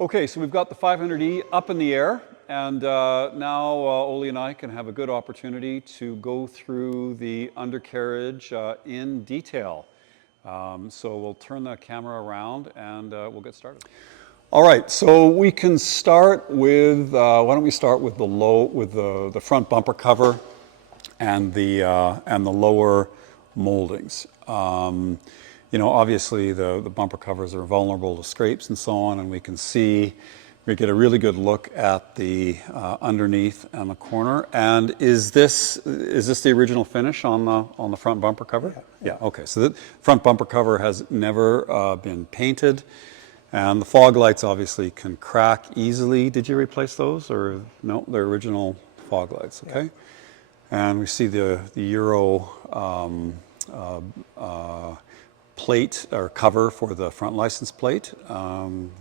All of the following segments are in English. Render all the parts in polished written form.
Okay, so we've got the 500E up in the air, and now Oli and I can have a good opportunity to go through the undercarriage in detail. So we'll turn the camera around and we'll get started. All right, so we can start with, why don't we start with the front bumper cover and the lower moldings. You know, obviously the bumper covers are vulnerable to scrapes and so on, and we can see, we get a really good look at the underneath and the corner. And is this the original finish on the front bumper cover? Yeah. Okay. So the front bumper cover has never been painted, and the fog lights obviously can crack easily. Did you replace those, or no? They're original fog lights. Okay. Yeah. And we see the Euro plate or cover for the front license plate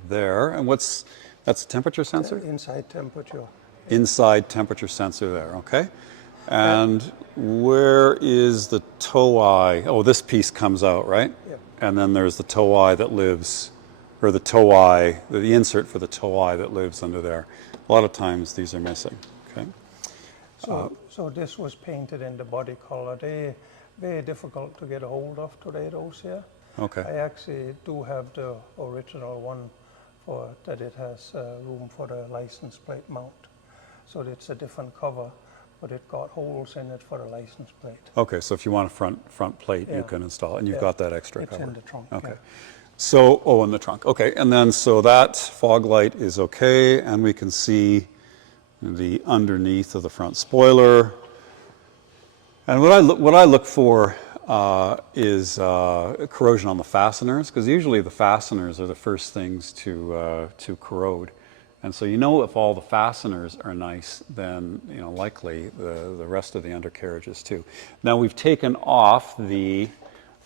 there. And that's a temperature sensor? Inside temperature. Inside temperature sensor there, okay. And where is the tow eye? Oh, this piece comes out, right? Yeah. And then there's the tow eye that lives, or the tow eye, the insert for the tow eye that lives under there. A lot of times these are missing, okay. So this was painted in the body color. They very difficult to get a hold of today, those here. Okay. I actually do have the original one for that it has room for the license plate mount. So it's a different cover, but it got holes in it for the license plate. Okay, so if you want a front plate, you can install it, and you've got that extra cover. It's in the trunk. Okay. So, oh, in the trunk. Okay, and then so that fog light is okay, and we can see the underneath of the front spoiler. And what I look for is corrosion on the fasteners, because usually the fasteners are the first things to corrode. And so you know if all the fasteners are nice, then you know likely the rest of the undercarriage is too. Now we've taken off the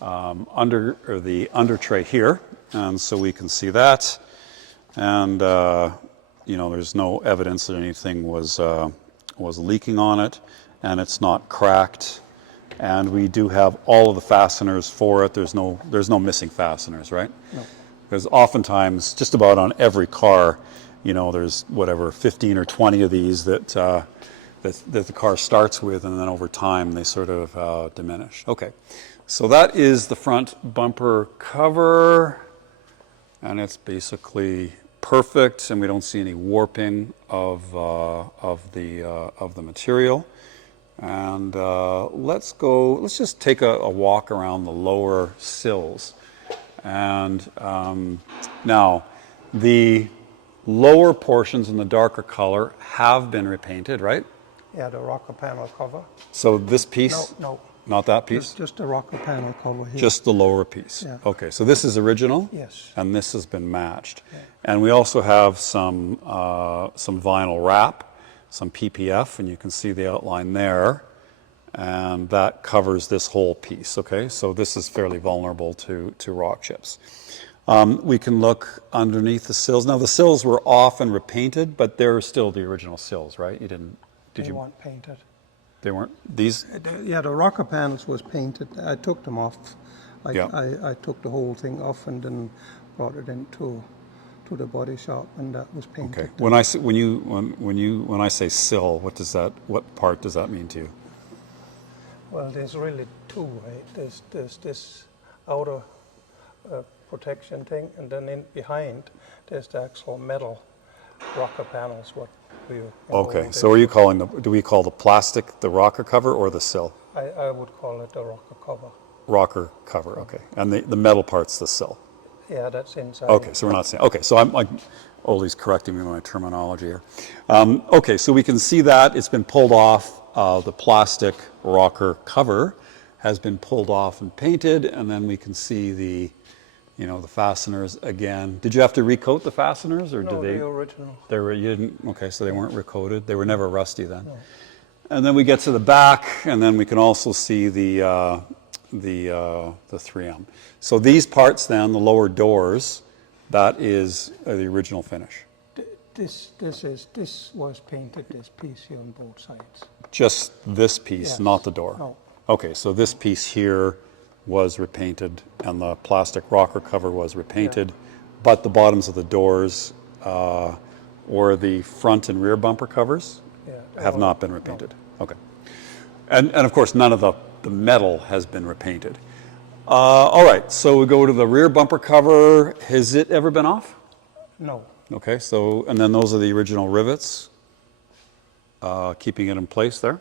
under tray here, and so we can see that. And you know, there's no evidence that anything was leaking on it, and it's not cracked. And we do have all of the fasteners for it. There's no missing fasteners, right? No. Because oftentimes, just about on every car, you know, there's whatever 15 or 20 of these that the car starts with, and then over time they sort of diminish. Okay, so that is the front bumper cover, and it's basically perfect, and we don't see any warping of the material. And let's just take a walk around the lower sills. And now the lower portions in the darker color have been repainted, right? Yeah, the rocker panel cover. So this piece? No. Not that piece? Just the rocker panel cover here. Just the lower piece? Yeah. Okay, so this is original? Yes. And this has been matched. Yeah. And we also have some vinyl wrap, some PPF, and you can see the outline there. And that covers this whole piece, okay? So this is fairly vulnerable to rock chips. We can look underneath the sills. Now the sills were often repainted, but they're still the original sills, right? You didn't, did They you? weren't painted. They weren't, these? Yeah, the rocker panels was painted. I took them off. Yeah. I took the whole thing off and then brought it into the body shop, and that was painted. Okay. When I say, when I say sill, what part does that mean to you? Well, there's really two, right? There's this outer protection thing, and then behind there's the actual metal rocker panels. What you? Okay. So are you calling do we call the plastic the rocker cover or the sill? I would call it the rocker cover. Rocker cover. Okay. And the metal part's the sill. Yeah, that's inside. Okay, so we're not saying, okay, so I'm like, Oli's correcting me with my terminology here. Okay, so we can see that it's been pulled off. The plastic rocker cover has been pulled off and painted, and then we can see the fasteners again. Did you have to recoat the fasteners, or no, did they? The original. You didn't. Okay, so they weren't recoated. They were never rusty then. No. And then we get to the back, and then we can also see the 3M. So these parts then, the lower doors, that is the original finish. This was painted, this piece here on both sides. Just this piece, yes. Not the door? No. Okay, so this piece here was repainted, and the plastic rocker cover was repainted, but the bottoms of the doors or the front and rear bumper covers have not been repainted. No. Okay. And of course, none of the metal has been repainted. All right, so we go to the rear bumper cover. Has it ever been off? No. Okay, so, and then those are the original rivets, keeping it in place there?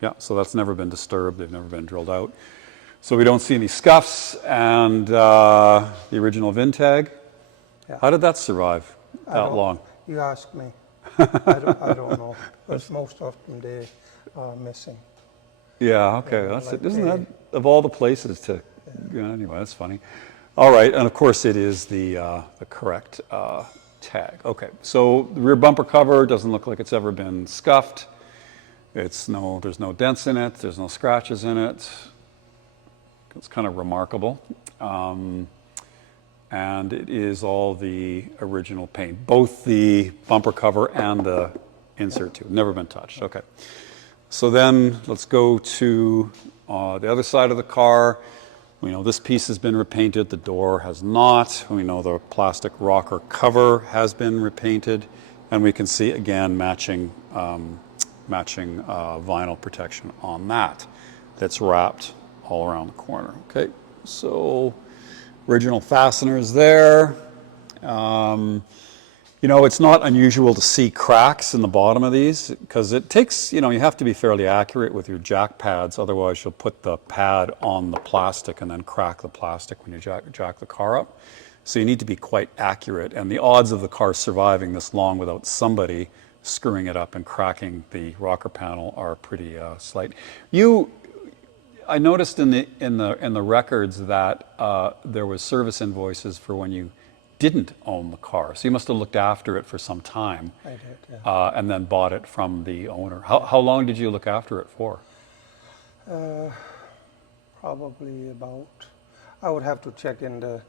Yeah, so that's never been disturbed. They've never been drilled out. So we don't see any scuffs, and the original VIN tag. Yeah. How did that survive that long? You ask me. I don't know. But most of them, they are missing. Yeah, okay. That's it. Isn't that, of all the places to, anyway, that's funny. All right, and of course it is the correct tag. Okay, so the rear bumper cover doesn't look like it's ever been scuffed. There's no dents in it. There's no scratches in it. It's kind of remarkable. And it is all the original paint, both the bumper cover and the insert tube. Never been touched. Okay. So then let's go to the other side of the car. We know this piece has been repainted. The door has not. We know the plastic rocker cover has been repainted. And we can see, again, matching vinyl protection on that. That's wrapped all around the corner. Okay, so original fasteners there. You know, it's not unusual to see cracks in the bottom of these because it takes, you have to be fairly accurate with your jack pads. Otherwise, you'll put the pad on the plastic and then crack the plastic when you jack the car up. So you need to be quite accurate. And the odds of the car surviving this long without somebody screwing it up and cracking the rocker panel are pretty slight. I noticed in the records that there was service invoices for when you didn't own the car. So you must have looked after it for some time. I did, yeah. And then bought it from the owner. How long did you look after it for? Probably about, I would have to check in the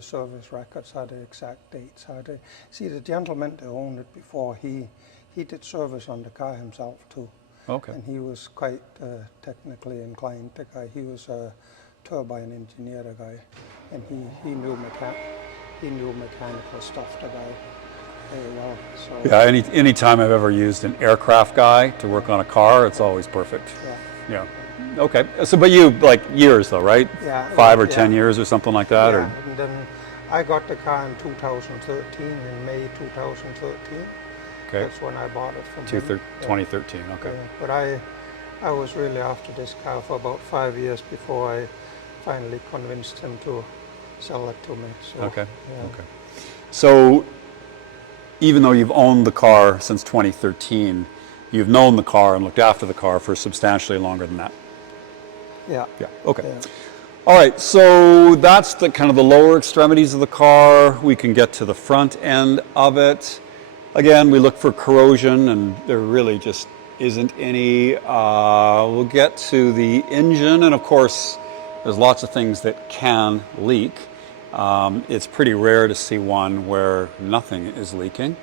service records how the exact dates are. See, the gentleman that owned it before, he did service on the car himself too. Okay. And he was quite technically inclined, the guy. He was a turbine engineer, the guy. And he knew mechanical stuff, the guy, very well. So, yeah, any time I've ever used an aircraft guy to work on a car, it's always perfect. Yeah. Yeah. Okay. So, but you, like years though, right? Yeah. 5 or 10 years or something like that? Yeah, or? and then I got the car in 2013, in May 2013. Okay. That's when I bought it from him. 2013, okay. Yeah, but I was really after this car for about 5 years before I finally convinced him to sell it to me. So, okay. Yeah. Okay. So even though you've owned the car since 2013, you've known the car and looked after the car for substantially longer than that. Yeah. Yeah. Okay. Yeah. All right. So that's the kind of the lower extremities of the car. We can get to the front end of it. Again, we look for corrosion, and there really just isn't any. We'll get to the engine, and of course, there's lots of things that can leak. It's pretty rare to see one where nothing is leaking.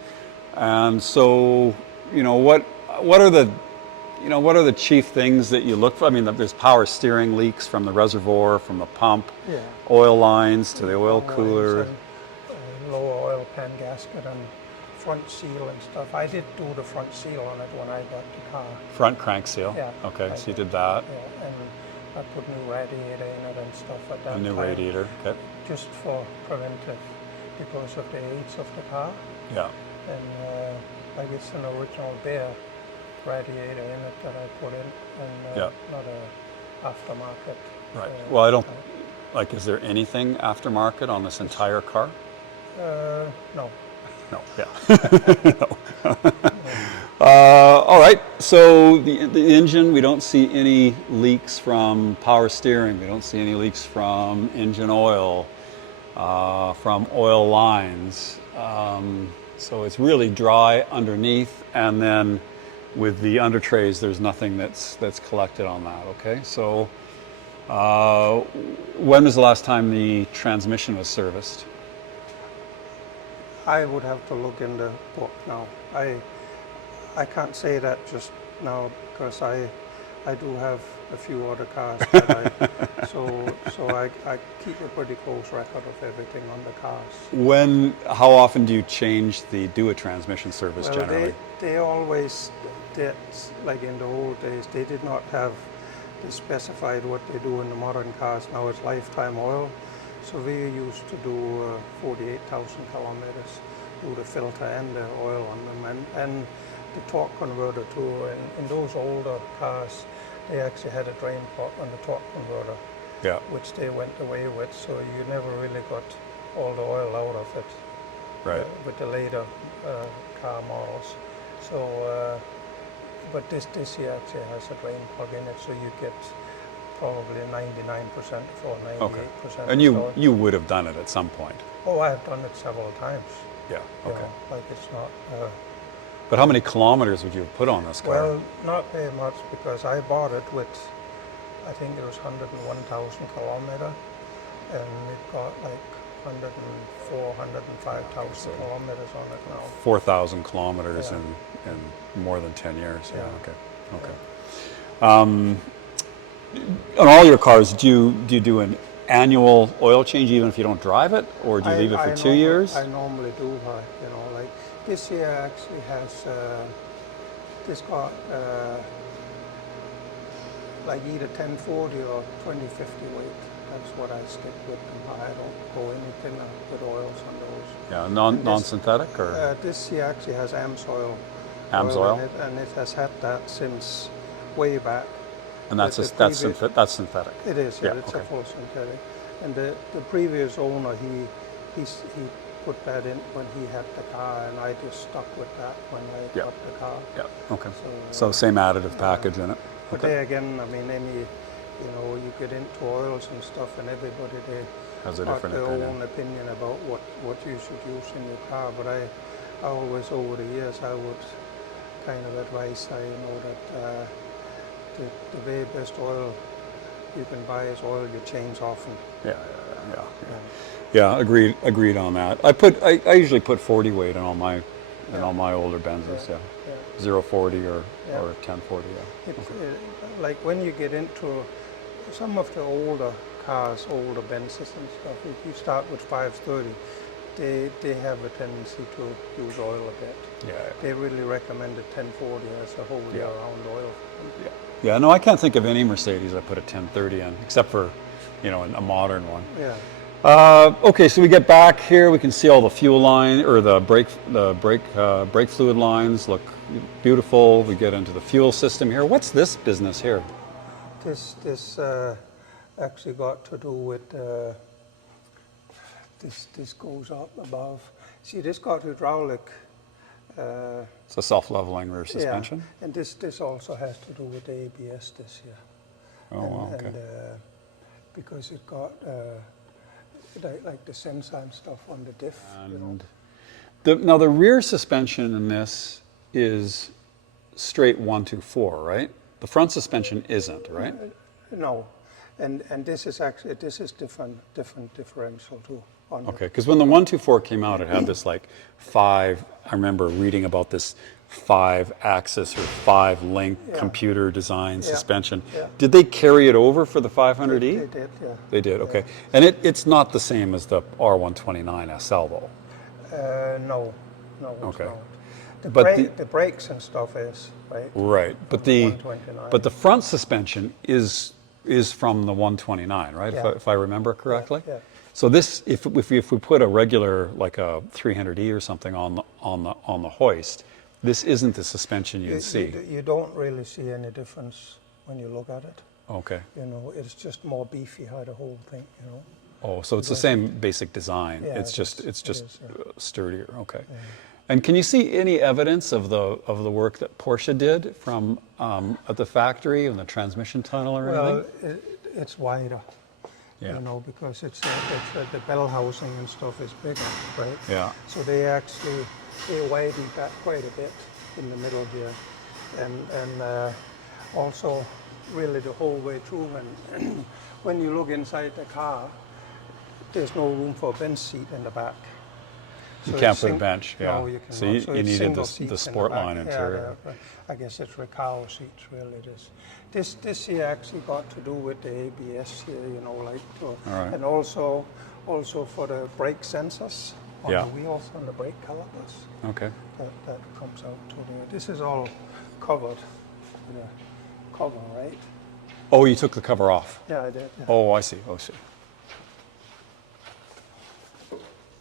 And so, what are the chief things that you look for? I mean, there's power steering leaks from the reservoir, from the pump, Yeah. oil lines to the oil cooler. And, lower oil pan gasket and front seal and stuff. I did do the front seal on it when I got the car. Front crank seal? Yeah. Okay, so you did that. Yeah, and I put new radiator in it and stuff like that. A new radiator, okay. Just for preventive, because of the age of the car. Yeah. And like it's an original bare radiator in it that I put in, and not a aftermarket. Right. Well, I don't, is there anything aftermarket on this entire car? No. No, yeah. No. All right, so the engine, we don't see any leaks from power steering. We don't see any leaks from engine oil, from oil lines. So it's really dry underneath, and then with the under trays, there's nothing that's collected on that, okay? So when was the last time the transmission was serviced? I would have to look in the book now. I can't say that just now because I do have a few other cars. That I keep a pretty close record of everything on the cars. How often do you do a transmission service Well, generally? they always did, like in the old days, they did not have they specified what they do in the modern cars. Now it's lifetime oil. So we used to do 48,000 kilometers, do the filter and the oil on them, and the torque converter too. In those older cars, they actually had a drain pot on the torque converter, Yeah. which they went away with, so you never really got all the oil out of it. Right. With the later car models. So, but this here actually has a drain plug in it, so you get probably 99% or 98%. Okay. And you would have done it at some point. Oh, I have done it several times. Yeah. Okay. You know, like it's not. But how many kilometers would you have put on this car? Well, not very much, because I bought it with, I think it was 101,000 kilometer, and it got like 104, 105,000 kilometers on it now. 4,000 kilometers Yeah. in more than 10 years. Yeah. Yeah. Okay. Okay. On all your cars, do you do an annual oil change even if you don't drive it, or do you leave it for 2 years? I normally do, you know, like this year actually has this got like either 1040 or 2050 weight. That's what I stick with. I don't go any thinner with oils on those. Yeah, non-synthetic or this here actually has AMSOIL. AMSOIL? In it, and it has had that since way back. and that's synthetic. It is, Yeah, it's okay. a full synthetic. And the previous owner, he put that in when he had the car, and I just stuck with that when I Yeah. got the car. Yeah. Okay. So, So same additive package in it. But Okay. there again, I mean, you know, you get into oils and stuff, and everybody they Has a got different their opinion. own opinion about what you should use in your car. But I always, over the years, I would kind of advise, that the very best oil you can buy is oil you change often. Yeah. Yeah. Agreed on that. I usually put 40 weight on all my older Benzes. Yeah. 040 or 1040. Yeah. Like when you get into some of the older cars, older Benzes and stuff, if you start with 530, they have a tendency to use oil a bit. Yeah. They really recommended 1040 as a whole year-round oil. Yeah. No, I can't think of any Mercedes I put a 1030 in, except for, a modern one. Yeah. Okay, so we get back here. We can see all the fuel line or the brake fluid lines look beautiful. We get into the fuel system here. What's this business here? This actually got to do with this goes up above. See, this got hydraulic. It's a self-leveling rear suspension. Yeah, and this also has to do with the ABS this year. Oh, wow, okay. And because it got like the sensor and stuff on the diff. And now the rear suspension in this is straight 1-4, right? The front suspension isn't, right? No, and this is actually different differential too. Okay, because when the 124 came out, it had this like 5. I remember reading about this 5-axis or 5-link computer design suspension. Yeah. Did they carry it over for the 500E? They did, yeah. They did. Okay, and it's not the same as the R129 SL though. No, it's Okay. not. The brakes and stuff is right. Right, but the 129. front suspension is from the 129, right? Yeah. If I remember correctly. Yeah. So this, if we put a regular like a 300E or something on the hoist, this isn't the suspension you'd see. You don't really see any difference when you look at it. Okay. It's just more beefy, the whole thing. Oh, so it's the same basic design. Yeah, it's just yeah. sturdier. Okay. Yeah. And can you see any evidence of the work that Porsche did from at the factory and the transmission tunnel or anything? Well, it's wider. Yeah. Because the bell housing and stuff is bigger, right? Yeah. So they widened that quite a bit in the middle here, and also really the whole way through. And when you look inside the car, there's no room for a bench seat in the back. You So can't it's put a bench, yeah. No, you cannot. So you it's needed single the seats in the sport back. line Yeah, interior. I guess it's Recaro seats really. This here actually got to do with the ABS here, you know, like All right. and also for the brake sensors on Yeah. the wheels, on the brake calipers. Okay. That comes out to there. This is all covered with a cover, right? Oh, you took the cover off. Yeah, I did. Yeah. Oh, I see. Oh, I see.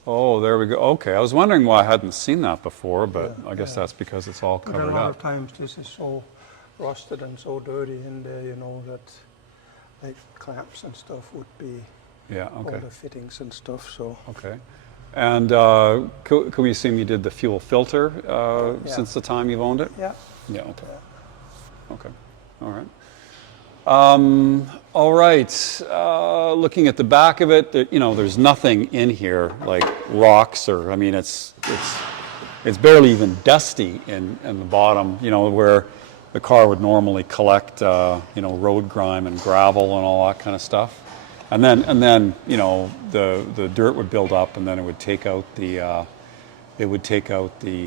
Oh, there we go. Okay, I was wondering why I hadn't seen that before, but I guess that's because it's all But a covered lot up. of times this is so rusted and so dirty in there, you know, that like clamps and stuff would be Yeah, okay. all the fittings and stuff. So Okay. And could we assume you did the fuel filter since the time you've owned it? yeah, Yeah, okay. yeah. Okay. All right. All right. Looking at the back of it, you know, there's nothing in here like rocks or, I mean, it's barely even dusty in the bottom, you know, where the car would normally collect, you know, road grime and gravel and all that kind of stuff. And then, you know, the dirt would build up, and then it would take out the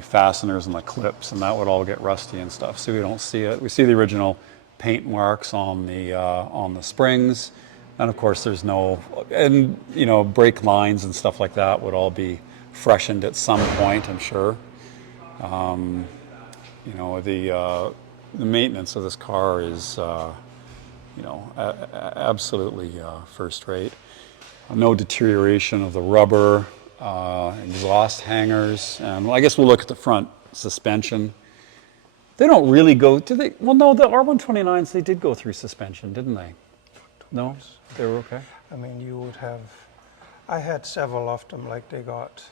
fasteners and the clips, and that would all get rusty and stuff. So we don't see it. We see the original paint marks on the springs, and of course there's no, and you know, brake lines and stuff like that would all be freshened at some point, I'm sure. You know, the maintenance of this car is you know, absolutely first rate. No deterioration of the rubber, exhaust hangers, and I guess we'll look at the front suspension. They don't really go, do they? Well, no, the R129s, they did go through suspension, didn't they? No? They were okay? I mean, you would have, I had several of them, like they got,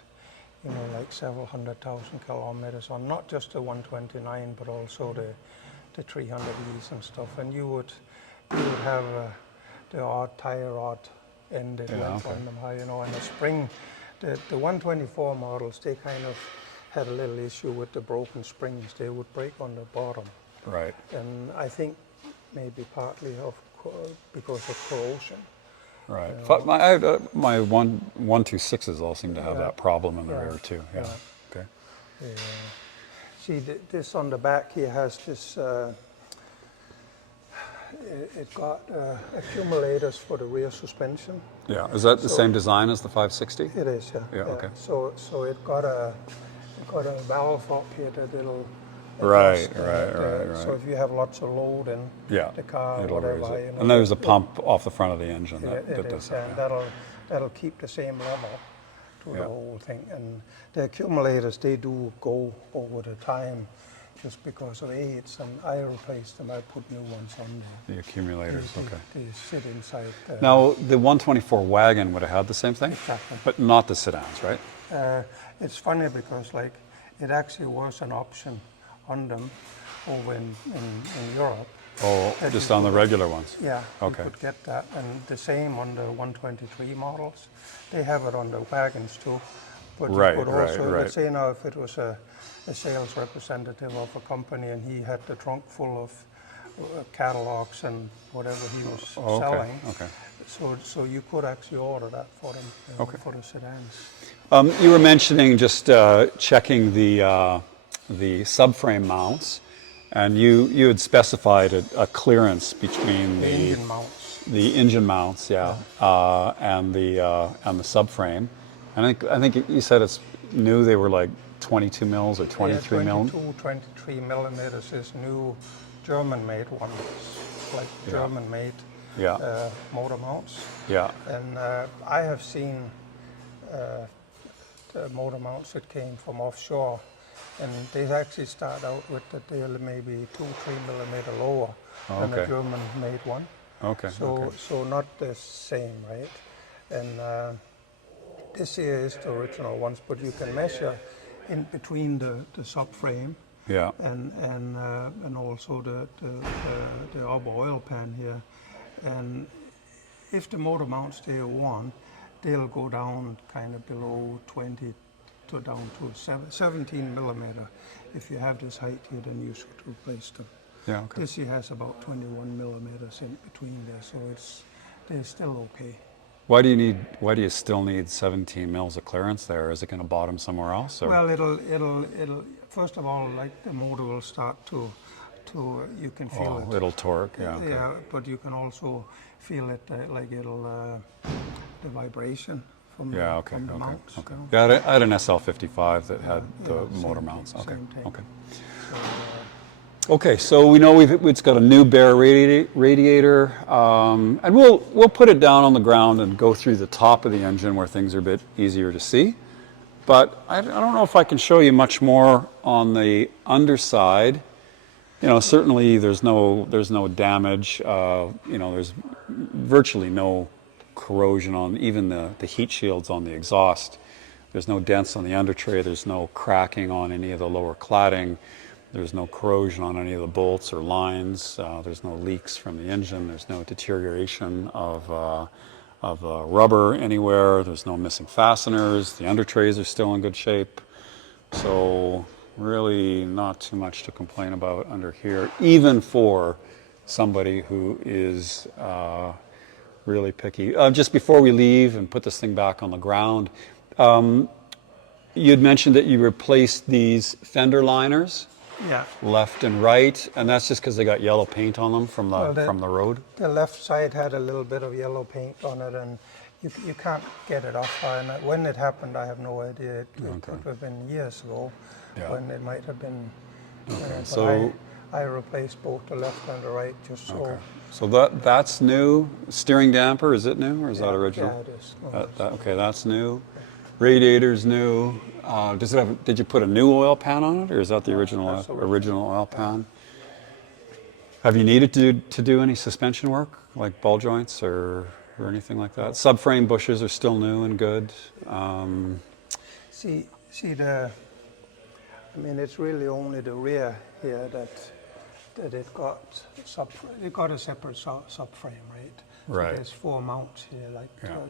you know, like several 100,000 kilometers on, not just the 129, but also the 300Es and stuff. And you would have the odd tire rod ended length on them, you know, and the spring, the 124 models, they kind of had a little issue with the broken springs. They would break on the bottom. Right. And I think maybe partly because of corrosion. Right. You know. My 126s all seem to have that problem in the rear too. Yeah. Okay. See, this on the back here has this, it got accumulators for the rear suspension. Yeah. Is that the same design as the 560? It is, yeah. Yeah, okay. So it got a valve up here that it'll Right. So if you have lots of load in the car or it'll raise whatever, it. you know, And there's a pump off the front of the engine that it does is, that. and Yeah. that'll keep the same level to the whole thing. And the accumulators, they do go over the time just because of age, and I replaced them. I put new ones on there. The accumulators, okay. They sit inside. Now, the 124 wagon would have had the same thing? Exactly. But not the sedans, right? It's funny because like it actually was an option on them over in Europe. Oh, just on the regular ones? Yeah, Okay. you could get that. And the same on the 123 models. They have it on the wagons too. But Right, you could also, right. let's say now if it was a sales representative of a company and he had the trunk full of catalogs and whatever he was selling. Okay. So you could actually order that for them, you know, for the sedans. You were mentioning just checking the subframe mounts, and you had specified a clearance between The engine mounts. the engine mounts, and the subframe. And I think you said it's new. They were like 22 mils or 23 mil. 23 millimeters is new German-made ones, like German-made motor mounts. Yeah. And I have seen the motor mounts that came from offshore, and they actually start out with that they're maybe 2-3 millimeter lower than a German-made one. Okay. So not the same, right? And this here is the original ones, but you can measure in between the subframe and also the upper oil pan here. And if the motor mounts they want, they'll go down kind of below 20 to down to 17 millimeter. If you have this height here, then you should replace them. Yeah. Okay. This here has about 21 millimeters in between there, so they're still okay. Why do you still need 17 mils of clearance there? Is it going to bottom somewhere else? Or? Well, it'll first of all, like the motor will start to you can feel it. It'll torque, yeah. Okay. Yeah, but you can also feel it like it'll the vibration from Yeah, the, okay, from the okay, mounts. okay. You know? Yeah, I had an SL55 that had the motor same mounts. thing, Okay, same thing. okay. So, Okay, so we know it's got a new bare radiator, and we'll put it down on the ground and go through the top of the engine where things are a bit easier to see. But I don't know if I can show you much more on the underside. You know, certainly there's no damage. You know, there's virtually no corrosion on even the heat shields on the exhaust. There's no dents on the under tray. There's no cracking on any of the lower cladding. There's no corrosion on any of the bolts or lines. There's no leaks from the engine. There's no deterioration of rubber anywhere. There's no missing fasteners. The under trays are still in good shape. So really not too much to complain about under here, even for somebody who is really picky. Just before we leave and put this thing back on the ground, you'd mentioned that you replaced these fender liners. yeah. Left and right, and that's just because they got yellow paint on them from the road. The left side had a little bit of yellow paint on it, and you can't get it off. And when it happened, I have no idea. It could have been years ago, when it might have been. But So I replaced both the left and the right just so. okay, so that's new. Steering damper, is it new or is that original? Yeah, it is. No, Okay, that's new. Radiator's new. Does it have? Did you put a new oil pan on it, or is that the original oil pan? Have you needed to do any suspension work, like ball joints or anything like that? Subframe bushes are still new and good. See the. I mean, it's really only the rear here that it got a separate subframe, right? Right. So there's 4 mounts here, like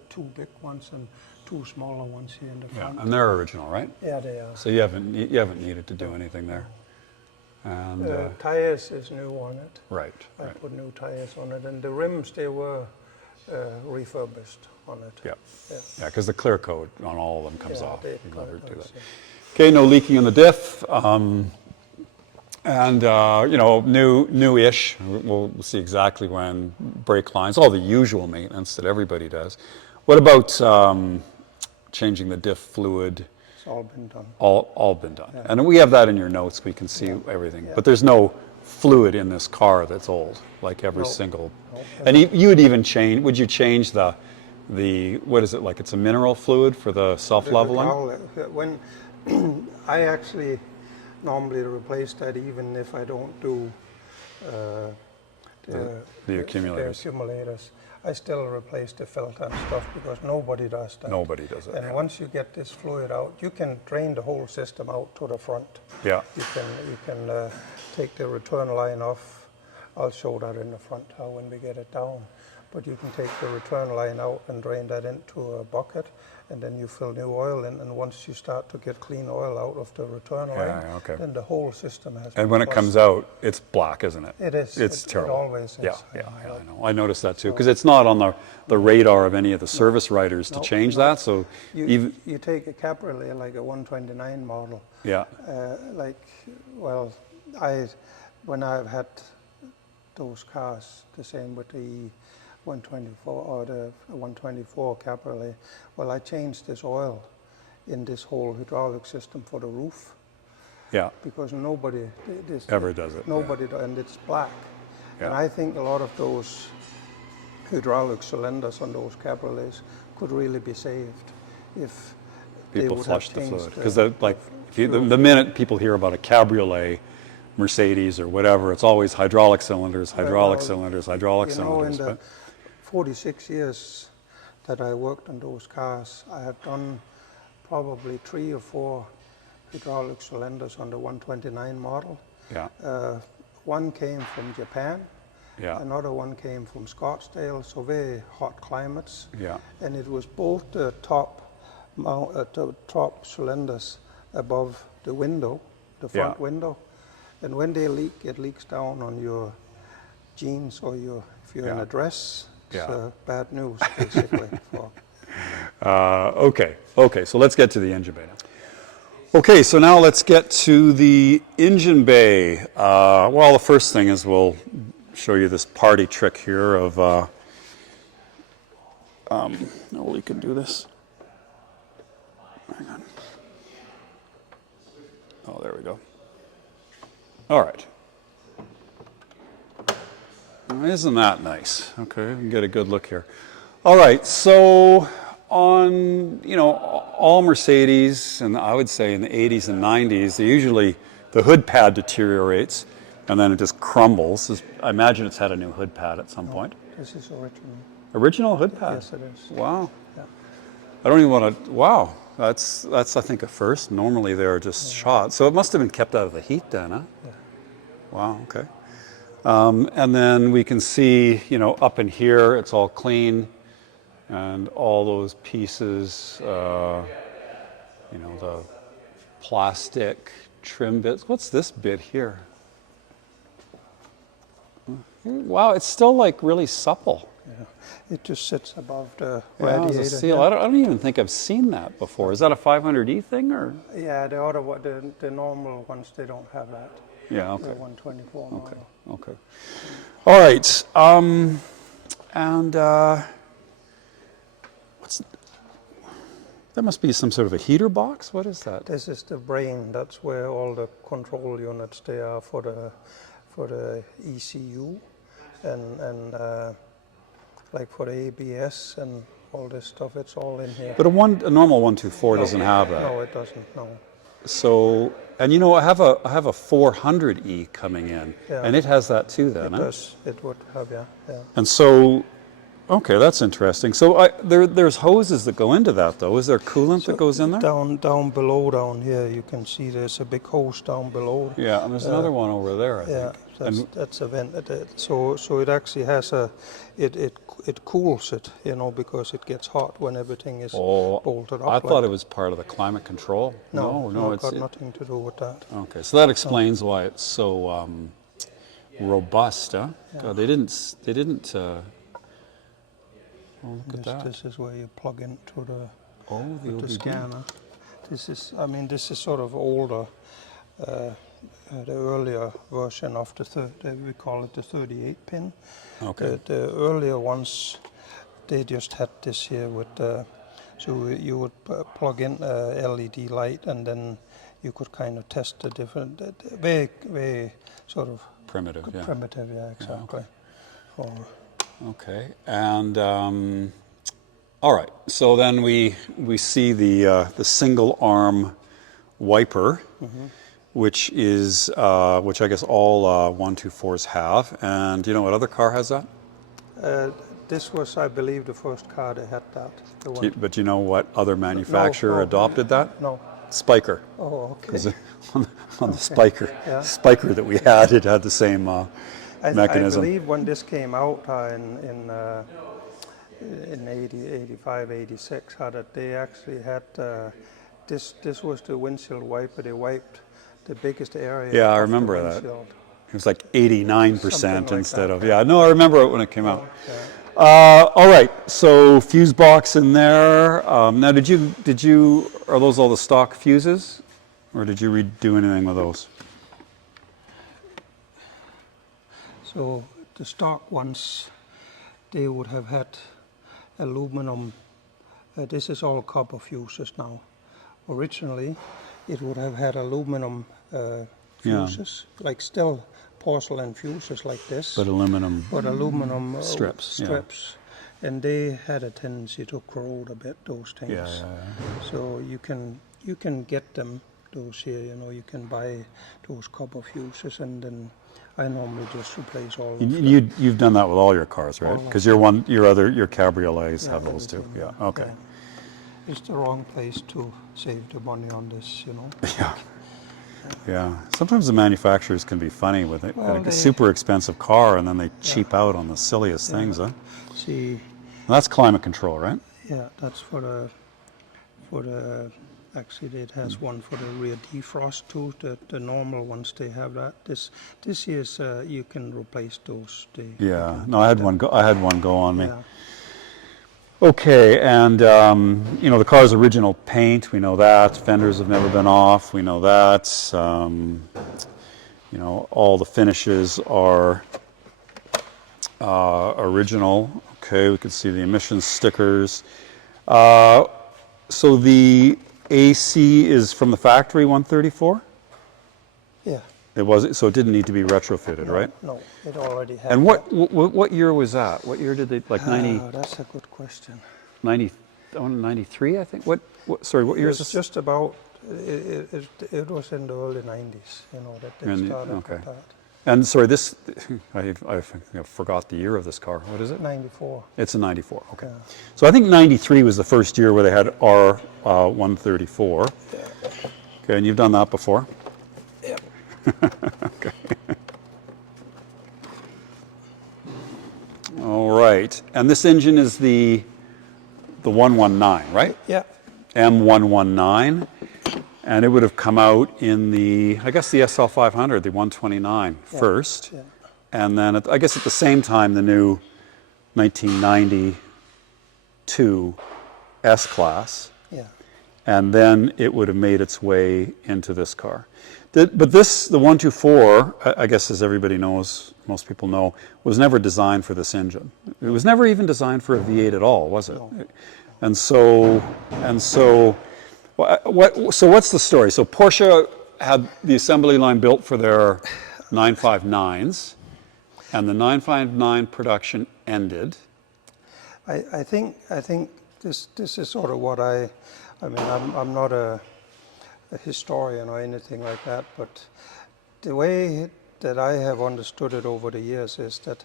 2 big ones and 2 smaller ones here in the front. And they're original, right? Yeah, they are. So you haven't needed to do anything there. And Tires is new on it. right. I put new tires on it, and the rims they were refurbished on it. Yeah, because the clear coat on all of them comes Yeah, off. they You never do does, that. Okay, no leaking in the diff, and you know, new-ish. We'll see exactly when brake lines, all the usual maintenance that everybody does. What about changing the diff fluid? It's all been done. All been done, and we have that in your notes. We can see everything, but there's no fluid in this car that's old, like every single. And you would even change. Would you change the what is it like? It's a mineral fluid for the self-leveling. When I actually normally replace that, even if I don't do the accumulators. The accumulators. I still replace the filter and stuff because nobody does that. Nobody does it. And once you get this fluid out, you can drain the whole system out to the front. Yeah. You can take the return line off. I'll show that in the front how when we get it down. But you can take the return line out and drain that into a bucket, and then you fill new oil in. And once you start to get clean oil out of the return line, then the whole system has. And when it comes out, it's black, isn't it? It is. It's terrible. It always is. Yeah, I know. I noticed that too, because it's not on the radar of any of the service writers to change that. So you take a cabriolet like a 129 model. Yeah. When I've had those cars, the same with the 124 or the 124 cabriolet. Well, I changed this oil in this whole hydraulic system for the roof. Yeah. Because nobody ever does it. Nobody does, and it's black. Yeah. And I think a lot of those hydraulic cylinders on those cabriolets could really be saved if people they would flush have the changed fluid. Because the minute people hear about a cabriolet, Mercedes or whatever, it's always hydraulic cylinders, hydraulic cylinders. In the 46 years that I worked on those cars, I have done probably 3 or 4 hydraulic cylinders on the 129 model. Yeah. One came from Japan. Yeah. Another one came from Scottsdale, so very hot climates. Yeah. And it was both the top cylinders above the window, the front window. And when they leak, it leaks down on your jeans or if you're in a dress, Yeah. bad news, basically. For Okay, so let's get to the engine bay now. Okay, so now let's get to the engine bay. Well, the first thing is we'll show you this party trick here of, you can do this. Hang on. Oh, there we go. All right. Isn't that nice? Okay, we can get a good look here. All right, so on, all Mercedes, and I would say in the 80s and 90s, the hood pad deteriorates and then it just crumbles. I imagine it's had a new hood pad at some point. this is original. Original hood pad? Yes, it is. Wow. Yeah. I don't even want to, wow. That's I think a first. Normally they're just shot. So it must have been kept out of the heat then, huh? Yeah. Wow, okay. And then we can see, up in here, it's all clean. And all those pieces, the plastic trim bits. What's this bit here? Wow, it's still like really supple. Yeah. It just sits above the Yeah, radiator. as a seal. here. I don't even think I've seen that before. Is that a 500E thing or? Yeah, the other one, the normal ones, they don't have that. Yeah, okay. The 124 model. Okay. All right. And that must be some sort of a heater box. What is that? This is the brain. That's where all the control units they are for the ECU, and like for the ABS and all this stuff. It's all in here. But a normal 124 doesn't have that. No, it doesn't. No. So, and I have a 400E coming in, Yeah. and it has that too. Then, It does. It would have, yeah. And so, okay, that's interesting. So there's hoses that go into that, though. Is there coolant that goes in there? Down below, down here, you can see there's a big hose down below. Yeah, and there's another one over there, I Yeah, think. that's a vent. So it actually has it cools it, because it gets hot when everything is bolted up. I thought it was part of the climate control. No, it's got nothing to do with that. Okay, so that explains why it's so robust, huh? Yeah. God, they didn't. Oh, look at that. This is where you plug into the the OBD. scanner. This is sort of older. The earlier version of we call it the 38 pin. Okay. The earlier ones, they just had this here with so you would plug in a LED light and then you could kind of test the different, very, very sort of Primitive, yeah. primitive, yeah, exactly. Okay, and all right. So then we see the single arm wiper, which I guess all 124s have. And do you know what other car has that? This was, I believe, the first car that had that. The one. But do you know what other manufacturer No. adopted that? No. Spiker. Oh, okay. Because on the Spiker, Yeah. Spiker that we had, it had the same mechanism. I believe when this came out in 80, 85, 86, they actually had this was the windshield wiper. They wiped the biggest area. Yeah, I of the remember that. windshield. It was like 89% Something like instead that. of, yeah, no, I remember it when it came out. Yeah. All right, so fuse box in there. Now, are those all the stock fuses? Or did you redo anything with those? So the stock ones, they would have had aluminum. This is all copper fuses now. Originally, it would have had aluminum fuses, like still porcelain fuses like this. But aluminum aluminum strips. Yeah. strips, and they had a tendency to corrode a bit. Those things. Yeah. So you can get them. Those here, you can buy those copper fuses, and then I normally just replace all of them. You've done that with all your cars, right? Because your cabriolets have those too. Yeah. Okay. Yeah. It's the wrong place to save the money on this, Yeah. Yeah. Sometimes the manufacturers can be funny with it. Well, Like a super expensive car, and then they cheap out on the silliest things, huh? See, That's climate control, right? yeah, that's for the Actually, it has one for the rear defrost too. The normal ones, they have that. This year's you can replace those. Yeah. No, I had one go. I had one go on me. Yeah. Okay, and you know the car's original paint. We know that fenders have never been off. We know that. You know, all the finishes are original. Okay, we can see the emissions stickers. So the AC is from the factory 134? Yeah. It was, so it didn't need to be retrofitted, right? No, it already had. And what year was that? What year did they, like 90? That's a good question. 93, I think? Sorry, what year is It's this? just about, it was in the early 90s, you know, that they started okay. with that. And sorry, this, I forgot the year of this car. What is it? 94. It's a 94, okay. Yeah. So I think 93 was the first year where they had R134. Yeah. Okay, and you've done that before? Yep. Okay. All right, and this engine is the 119, right? Yeah. M119, and it would have come out in the, I guess the SL500, the 129 first, Yeah. and then I guess at the same time the new 1992 S-Class, Yeah. and then it would have made its way into this car. But this, the 124, I guess as everybody knows, most people know, was never designed for this engine. It was never even designed for a V8 at all, was it? No. And so what's the story? So Porsche had the assembly line built for their 959s, and the 959 production ended. I think this is sort of what I mean, I'm not a historian or anything like that, but the way that I have understood it over the years is that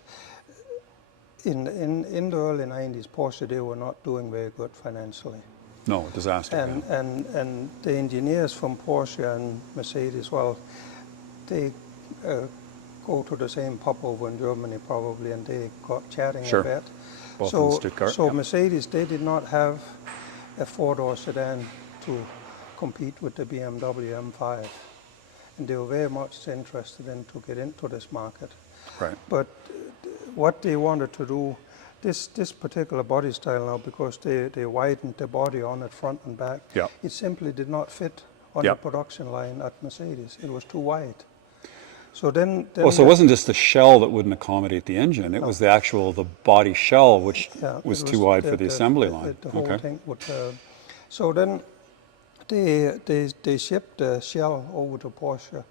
in the early 90s, Porsche, they were not doing very good financially. No, disaster. And the engineers from Porsche and Mercedes, well, they go to the same pub over in Germany probably, and they got chatting a bit. Both in Stuttgart. So Mercedes, they did not have a four-door sedan to compete with the BMW M5, and they were very much interested in to get into this market. Right. But what they wanted to do, this particular body style now, because they widened the body on it front and back, it simply did not fit on the production line at Mercedes. It was too wide. So then so it wasn't just the shell that wouldn't accommodate the engine, it was the body shell which was too wide for the assembly line. The whole thing would, so then they shipped the shell over to Porsche,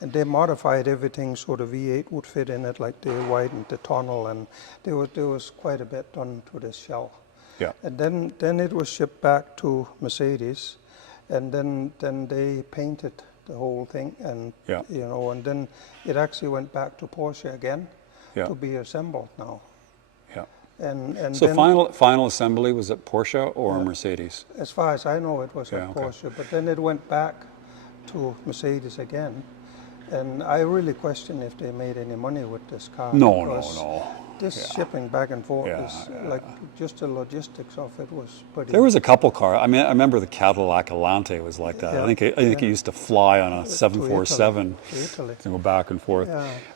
and they modified everything so the V8 would fit in it, like they widened the tunnel, and there was quite a bit done to this shell. Yeah. And then it was shipped back to Mercedes, and then they painted the whole thing, and you know, and then it actually went back to Porsche again to be assembled now. Yeah. And so then, final assembly was at Porsche or Mercedes? As far as I know, it was at Porsche, but then it went back to Mercedes again. And I really question if they made any money with this car. No. This shipping back and forth is like just the logistics of it was pretty. There was a couple cars. I mean, I remember the Cadillac Alante was like that. I think it used to fly on a 747 to go back and forth.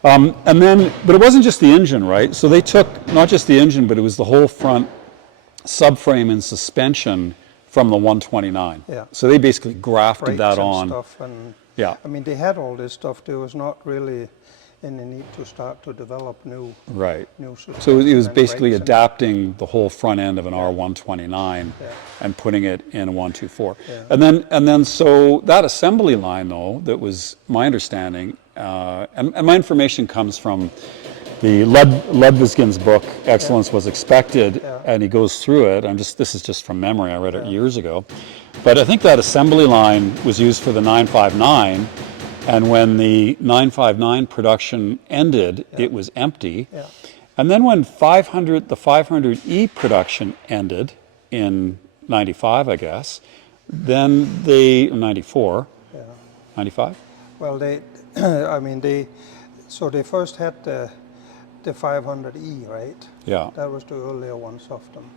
And then, but it wasn't just the engine, right? So they took not just the engine, but it was the whole front subframe and suspension from the 129. Yeah. So they basically grafted Brakes that and on. Stuff and Yeah. I mean, they had all this stuff. There was not really any need to start to develop new. Right. New So it was and basically brakes adapting the whole front end of an R129 and putting it in a 124. Yeah. And then so that assembly line though, that was my understanding, and my information comes from the Ledviskin's book, Excellence Was Expected, and he goes through it. This is just from memory, I read it years ago. But I think that assembly line was used for the 959, and when the 959 production ended, it was empty. Yeah. And then when the 500E production ended in 95, I guess, then 94, 95? Well, so they first had the 500E, right? Yeah. That was the earlier ones of them.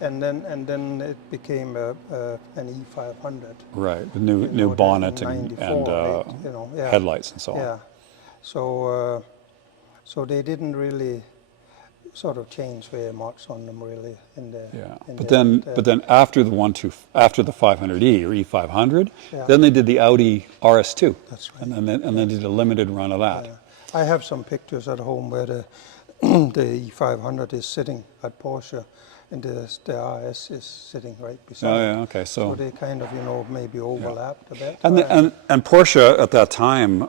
and then it became an E500. Right, the new You know, bonnet in and 94, right? You know, yeah. headlights and so on. Yeah. So so they didn't really sort of change very much on them really in the Yeah, in but the end. then after the 500e or E500, Yeah. then they did the Audi RS2, That's right. and then did a limited run of that. Yeah. I have some pictures at home where the the E500 is sitting at Porsche, and the RS is sitting right beside. Oh yeah, okay, So they kind of, you know, maybe overlapped a bit. and Porsche at that time,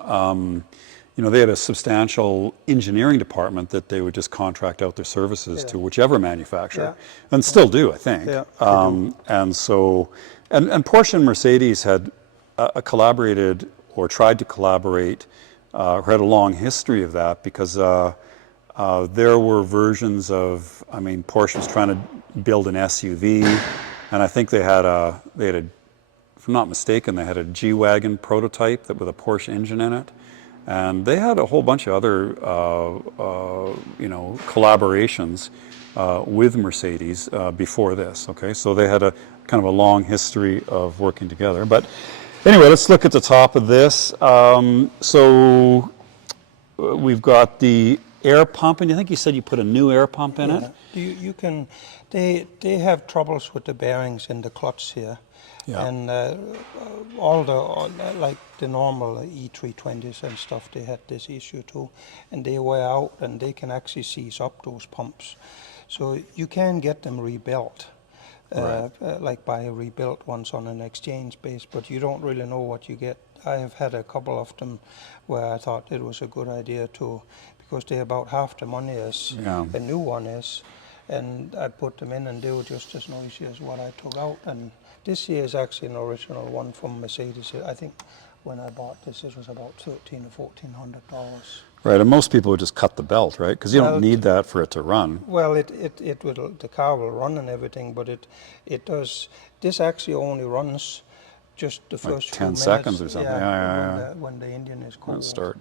you know, they had a substantial engineering department that they would just contract out their services to whichever manufacturer, and still do, I think. Yeah, they do. And so, and Porsche and Mercedes had collaborated or tried to collaborate, or had a long history of that because there were versions of, I mean, Porsche was trying to build an SUV, and I think they had a, if I'm not mistaken, they had a G-Wagon prototype that with a Porsche engine in it. And they had a whole bunch of other, you know, collaborations with Mercedes before this. Okay, so they had a kind of a long history of working together. But anyway, let's look at the top of this. So we've got the air pump, and I think you said you put a new air pump in it. You can. They have troubles with the bearings in the clutch here. Yeah. And like the normal E320s and stuff, they had this issue too, and they wear out, and they can actually seize up those pumps. So you can get them rebuilt, like buy rebuilt ones on an exchange base, but you don't really know what you get. I have had a couple of them where I thought it was a good idea to, because they're about half the money as a new one is, and I put them in, and they were just as noisy as what I took out. And this here is actually an original one from Mercedes. I think when I bought this, it was about $1,300 or $1,400. Right, and most people would just cut the belt, right? Because you don't need that for it to run. Well, it will, the car will run and everything, but it does. This actually only runs just the first like 10 few minutes, seconds or something. When the engine is cold. Start.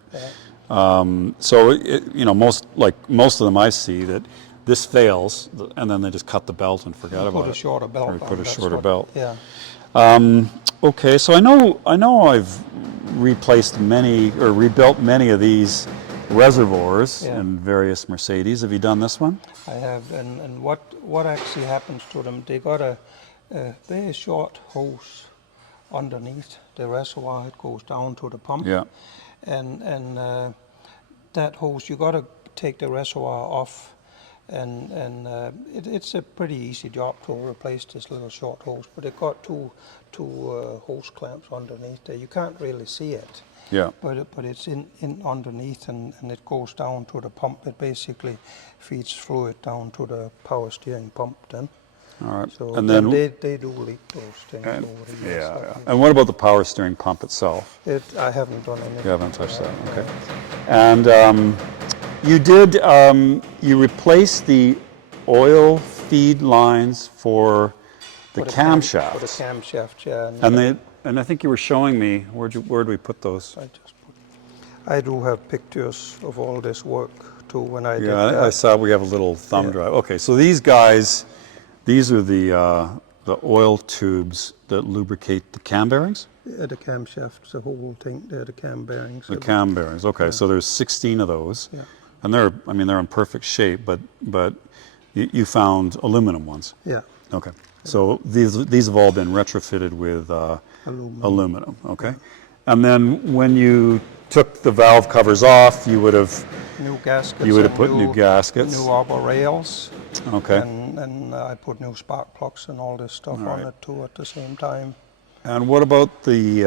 So you know, most of them I see that this fails, and then they just cut the belt and forget about it. Put a shorter belt. Or put a shorter belt. Yeah. Okay, so I know I've replaced many or rebuilt many of these reservoirs in various Mercedes. Have you done this one? I have, and what actually happens to them? They got a very short hose underneath the reservoir. It goes down to the pump. Yeah. And that hose, you got to take the reservoir off. And it's a pretty easy job to replace this little short hose, but it got two hose clamps underneath there. You can't really see it. Yeah. But it's in underneath, and it goes down to the pump. It basically feeds fluid down to the power steering pump then. All right. So and then they do leak those things and, over the years. And what about the power steering pump itself? I haven't done anything. You haven't touched that. Okay. And you did. You replaced the oil feed lines for the camshaft. For the camshaft, yeah. And I think you were showing me where'd we put those? I do have pictures of all this work too when I did that. I saw we have a little thumb drive. Okay, so these guys, these are the oil tubes that lubricate the cam bearings? Yeah, the camshafts, the whole thing, they're the cam bearings. The cam bearings, okay, so there's 16 of those. Yeah. And they're in perfect shape, but you found aluminum ones. Yeah. Okay. So these have all been retrofitted with aluminum. Okay. And then when you took the valve covers off, you would have new gaskets. You would have put new gaskets. New arbor rails. Okay. And I put new spark plugs and all this stuff on it too at the same time. And what about the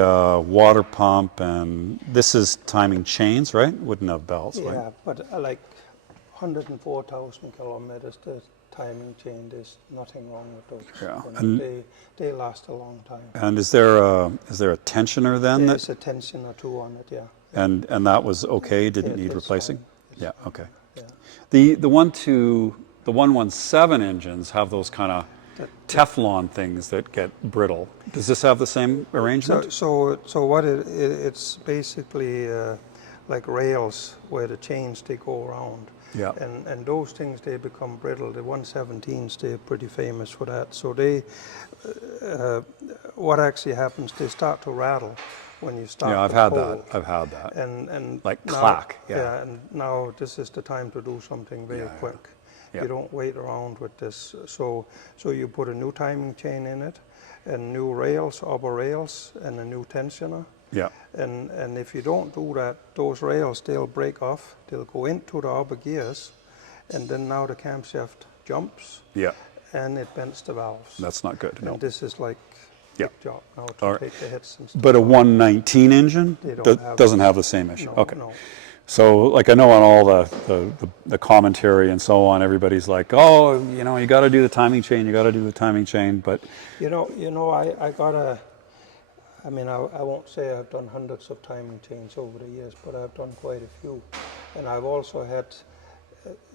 water pump? And this is timing chains, right? Wouldn't have belts, right? Yeah, but like 104,000 kilometers, the timing chain, there's nothing wrong with those. Yeah. And they last a long time. And is there a tensioner then? There's a tension or two on it, yeah. And that was okay? Didn't need replacing? Yeah. Okay. Yeah. The 117 engines have those kind of Teflon things that get brittle. Does this have the same arrangement? So what it's basically like rails where the chains they go around, Yeah. And those things, they become brittle. The 117s, they're pretty famous for that. So they, what actually happens, they start to rattle when you start Yeah, I've to had pull. that. I've had that. And Like now, clack, yeah. and now this is the time to do something very Yeah, quick. yeah. You don't wait around with this. So you put a new timing chain in it, and new rails, upper rails, and a new tensioner. Yeah. And if you don't do that, those rails, they'll break off. They'll go into the upper gears, and then now the camshaft jumps, Yeah. and it bends the valves. That's not good. No. And this is like Yeah. big job now to All right. take the hits and stuff. But a 119 engine They don't have doesn't have the same issue. No, Okay. no. So, like, I know on all the commentary and so on, everybody's like, oh, you know, you got to do the timing chain, you got to do the timing chain. But I got a. I mean, I won't say I've done hundreds of timing chains over the years, but I've done quite a few, and I've also had.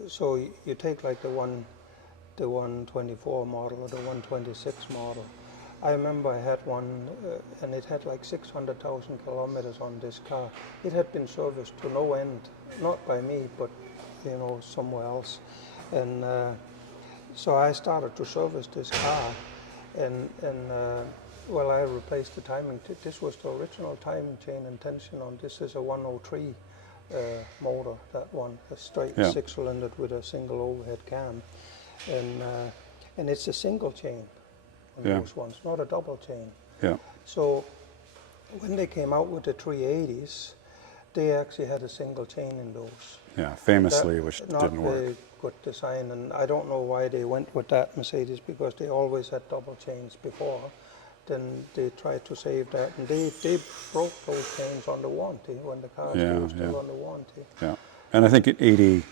So you take like the 124 model or the 126 model. I remember I had one, and it had like 600,000 kilometers on this car. It had been serviced to no end, not by me, but somewhere else. And so I started to service this car, and well, I replaced the timing. This was the original timing chain and tension on. This is a 103 motor. That one, a straight 6-cylinder with a single overhead cam, and it's a single chain. Those ones, not a double chain. yeah, So when they came out with the 380s, they actually had a single chain in those. yeah, famously, which Not didn't work. very good design, and I don't know why they went with that Mercedes, because they always had double chains before. Then they tried to save that, and they broke those chains on the warranty when the cars were still under warranty. Yeah, and I think in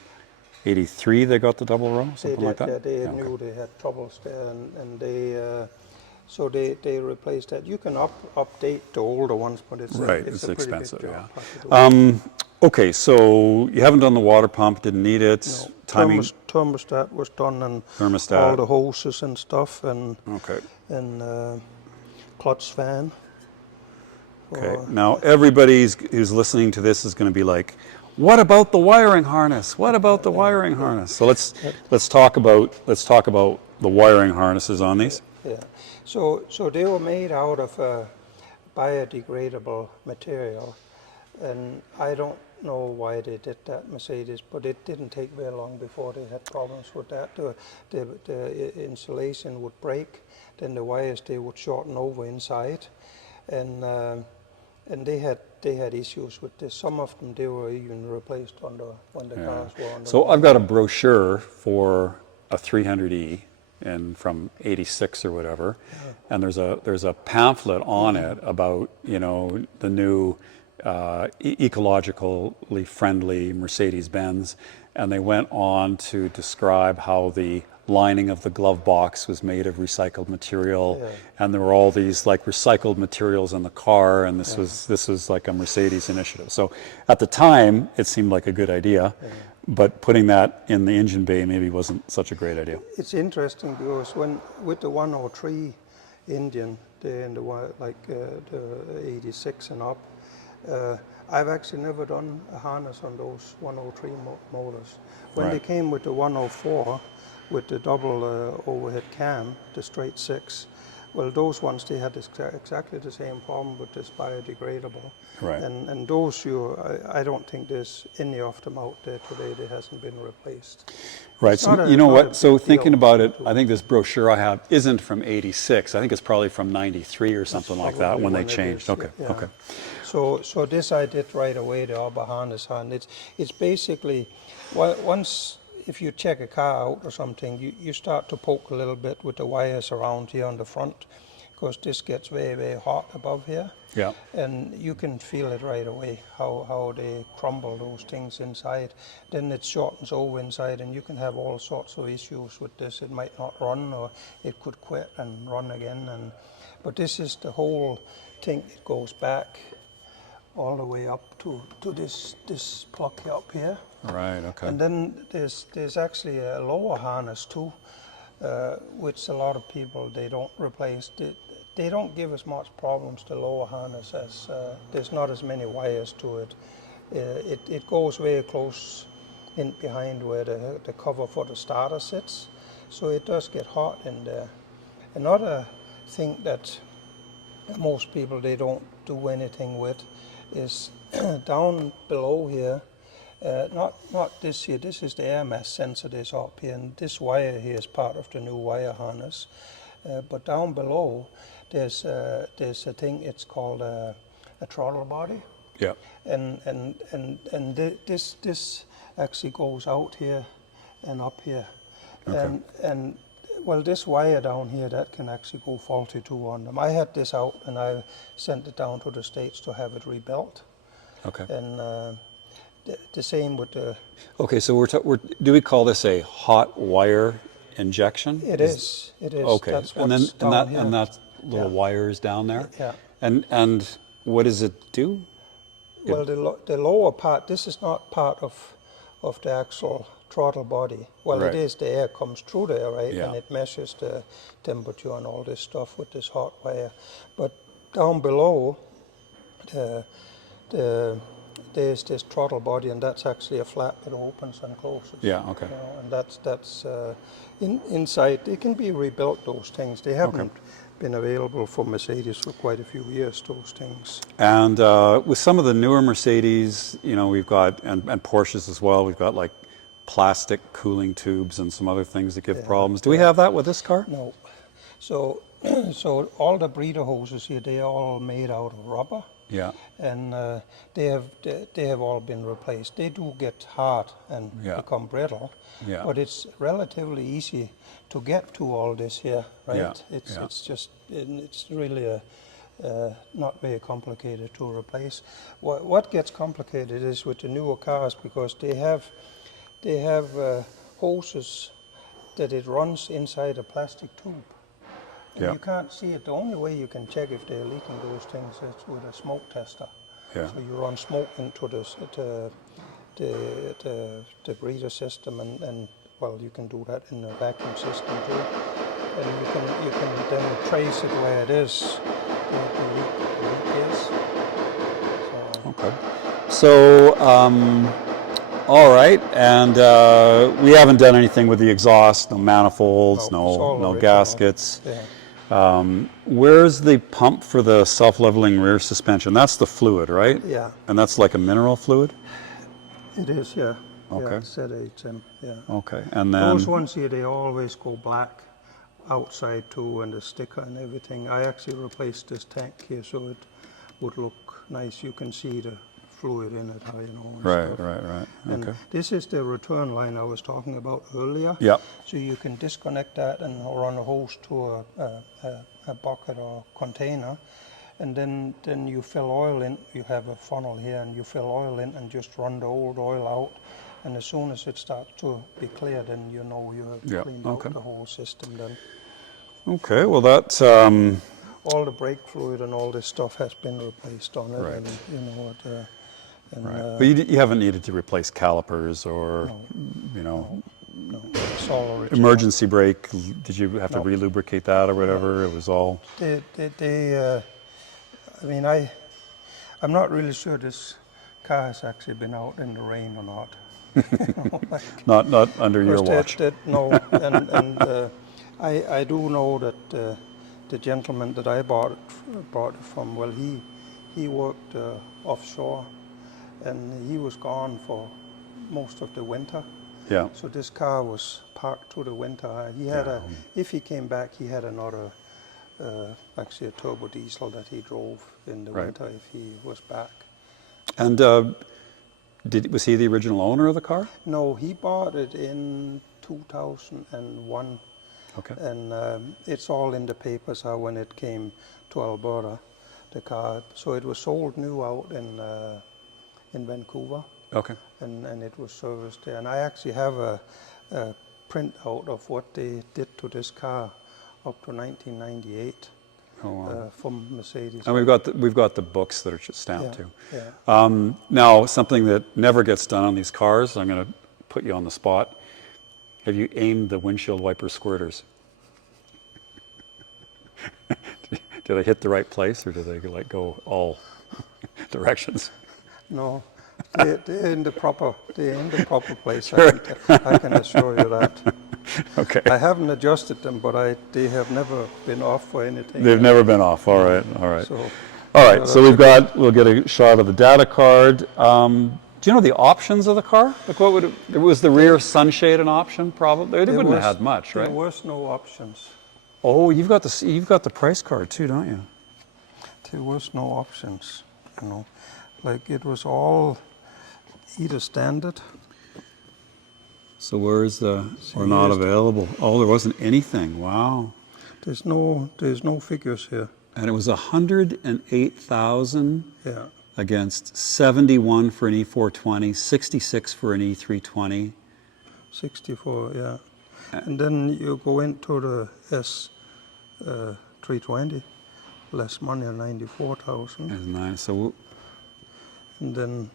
83 they got the double row, something like that. Yeah, they knew they had troubles there, and they so they replaced that. You can update the older ones, but it's It's a pretty expensive. big job. Okay, so you haven't done the water pump, didn't need it. No. Timing. Thermostat was done, and Thermostat. all the hoses and stuff, and Okay. Clutch fan. Okay. Now everybody who's listening to this is going to be like, "What about the wiring harness? What about the wiring harness?" So let's talk about the wiring harnesses on these. Yeah. So they were made out of biodegradable material, and I don't know why they did that, Mercedes, but it didn't take very long before they had problems with that. The insulation would break, then the wires, they would shorten over inside, and they had issues with this. Some of them, they were even replaced when the cars were on the So I've got a brochure for a 300E and from 86 or whatever, and there's a pamphlet on it about the new ecologically friendly Mercedes-Benz, and they went on to describe how the lining of the glove box was made of recycled material, and there were all these like recycled materials in the car, and this was like a Mercedes initiative. So at the time it seemed like a good idea, but putting that in the engine bay maybe wasn't such a great idea. It's interesting because with the 103 engine, the 86 and up, I've actually never done a harness on those 103 motors. When they came with the 104, with the double overhead cam, the straight 6, well, those ones, they had exactly the same problem with this biodegradable. Right. And those, I don't think there's any of them out there today that hasn't been replaced. Right, so you know what, so thinking about it, I think this brochure I have isn't from 86, I think it's probably from 93 or something like that when they changed. Okay, okay. So this I did right away, the upper harness, and it's basically, once, if you check a car out or something, you start to poke a little bit with the wires around here on the front, because this gets very, very hot above here. Yeah. And you can feel it right away, how they crumble those things inside. Then it shortens over inside, and you can have all sorts of issues with this. It might not run, or it could quit and run again. But this is the whole thing. It goes back all the way up to this plug up here. Right, okay. And then there's actually a lower harness too, which a lot of people, they don't replace. They don't give as much problems, the lower harness, as there's not as many wires to it. It goes very close in behind where the cover for the starter sits. So it does get hot in there. Another thing that most people, they don't do anything with is down below here. Not this here, this is the air mass sensor that's up here, and this wire here is part of the new wire harness. But down below, there's a thing, it's called a throttle body. Yeah. This actually goes out here and up here. Okay. And well, this wire down here, that can actually go faulty too on them. I had this out and I sent it down to the States to have it rebuilt. Okay. And the same with the... Okay, so do we call this a hot wire injection? It is. Okay, That's and then what's down here. and that little wires down there. Yeah. And what does it do? Well, the lower part, this is not part of the actual throttle body. Well, Right. it is. The air comes through there, right? Yeah. And it measures the temperature and all this stuff with this hot wire. But down below, there's this throttle body, and that's actually a flap that opens and closes. Yeah. Okay. You know, and that's inside. They can be rebuilt. Those things. They haven't been available for Mercedes for quite a few years. Those things. And with some of the newer Mercedes, you know, we've got and Porsches as well. We've got like plastic cooling tubes and some other things that give problems. Do we have that with this car? No. So so all the breather hoses here, they are all made out of rubber. Yeah. And they have all been replaced. They do get hard and become brittle, but it's relatively easy to get to all this here, right? Yeah. It's just it's really not very complicated to replace. What gets complicated is with the newer cars, because they have hoses that it runs inside a plastic tube. And you can't see it. The only way you can check if they're leaking those things is with a smoke tester. Yeah. So you run smoke into the breather system, and well, you can do that in the vacuum system too. And you can then trace it where it is, the leak is. So, Okay. So, all right, and we haven't done anything with the exhaust, no manifolds, it's all no original. gaskets. Yeah. Where's the pump for the self-leveling rear suspension? That's the fluid, right? Yeah. And that's like a mineral fluid? It is, yeah. Okay. Yeah, it's ZHM, yeah. Okay, and then... Those ones here, they always go black outside too, and the sticker and everything. I actually replaced this tank here so it would look nice. You can see the fluid in it, how you know. And Right, stuff. right. And Okay. this is the return line I was talking about earlier. Yep. So you can disconnect that and run a hose to a bucket or container, and then you fill oil in. You have a funnel here, and you fill oil in and just run the old oil out. And as soon as it starts to be clear, then you know you have cleaned out the whole system then. Okay, well that's... All the brake fluid and all this stuff has been replaced on it, Right. and you know what. Right. But you haven't needed to replace calipers or, you know, No, it's all original. emergency brake. Did you have to relubricate that or whatever? It was all... I mean, I'm not really sure this car has actually been out in the rain or not. You know, like, Not under your because watch. no, and I do know that the gentleman that I bought it from, well, he worked offshore, and he was gone for most of the winter. Yeah. So this car was parked through the winter. He had if he came back, he had another, actually a turbo diesel that he drove in the winter if he was back. And was he the original owner of the car? No, he bought it in 2001. Okay. And it's all in the papers how when it came to Alberta, the car. So it was sold new out in Vancouver. Okay. And it was serviced there. And I actually have a printout of what they did to this car up to 1998 from Mercedes. And we've got the books that are stamped too. Yeah. Now, something that never gets done on these cars, I'm going to put you on the spot. Have you aimed the windshield wiper squirters? Do they hit the right place, or do they like go all directions? No, They're in the proper place. Sure. I can assure you that. Okay. I haven't adjusted them, but they have never been off for anything. They've never been off. All right. All right. So, All right. So we'll get a shot of the data card. Do you know the options of the car? Like what would it was the rear sunshade an option? Probably. They wouldn't have had much, right? There was no options. Oh, you've got the price card too, don't you? There was no options. You know, like it was all either standard. So where is the or not available? Oh, there wasn't anything. Wow. There's no figures here. And it was 108,000 Yeah. against 71 for an E420, 66 for an E320. 64, yeah. And then you go into the S320, less money, 94,000. That's nice. So, And then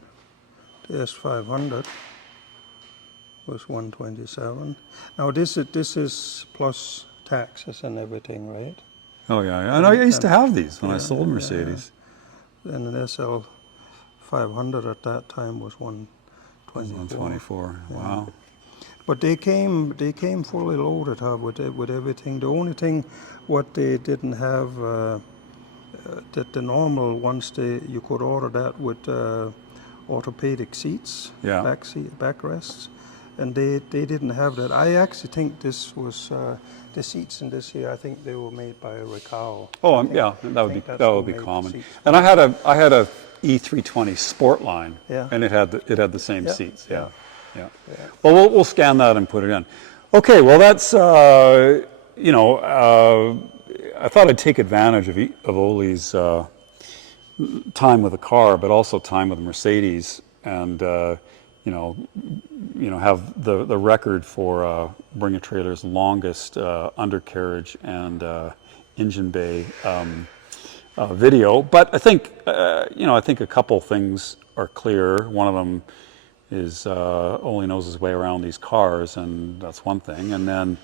the S500 was 127. Now this is plus taxes and everything, right? oh yeah, I know. I used to have these when I sold Mercedes. And an SL500 at that time was 124. 124. Wow. But they came fully loaded with everything. The only thing what they didn't have that the normal ones you could order that with orthopedic seats, Yeah. backrests, and they didn't have that. I actually think this was the seats in this here. I think they were made by Recao. Oh yeah, that would be made common. seats. And I had a E320 Sportline, Yeah. and it had the same Yeah. seats. Yeah. Yeah. Yeah. Well, we'll scan that and put it in. Okay. Well, that's I thought I'd take advantage of Oli's time with the car, but also time with Mercedes, and have the record for Bring a Trailer's longest undercarriage and engine bay video. But I think I think a couple things are clear. One of them is Oli knows his way around these cars, and that's one thing. And then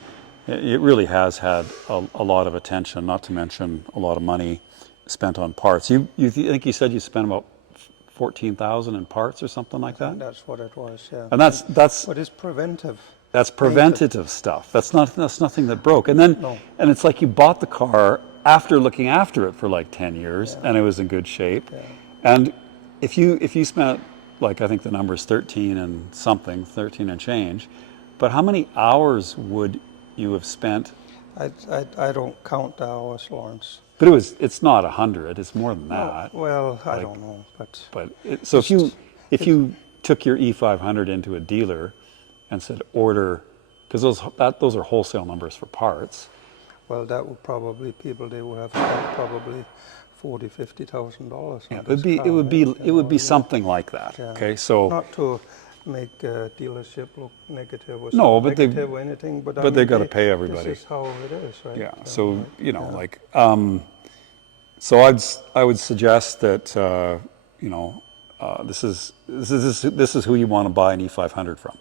it really has had a lot of attention, not to mention a lot of money spent on parts. I think you said you spent about 14,000 in parts or something like that. That's what it was. Yeah. And that's But it's preventive. that's preventative stuff. That's nothing that broke. And then No. and it's like you bought the car after looking after it for like 10 years, and it was in good shape. Yeah. And if you spent, like, I think the number is 13 and change, but how many hours would you have spent? I don't count the hours, Lawrence. But it's not 100. It's more than that. Well, I don't know, but So if you took your E500 into a dealer and said order, because those are wholesale numbers for parts. well, that would probably they would have spent probably $40,000-$50,000. Yeah, it would be something like that. Yeah. Okay, so Not to make dealership look negative or No, but they- negative or anything, but they gotta pay everybody. This is how it is, right? yeah, so so I would suggest that this is who you want to buy an E500 from.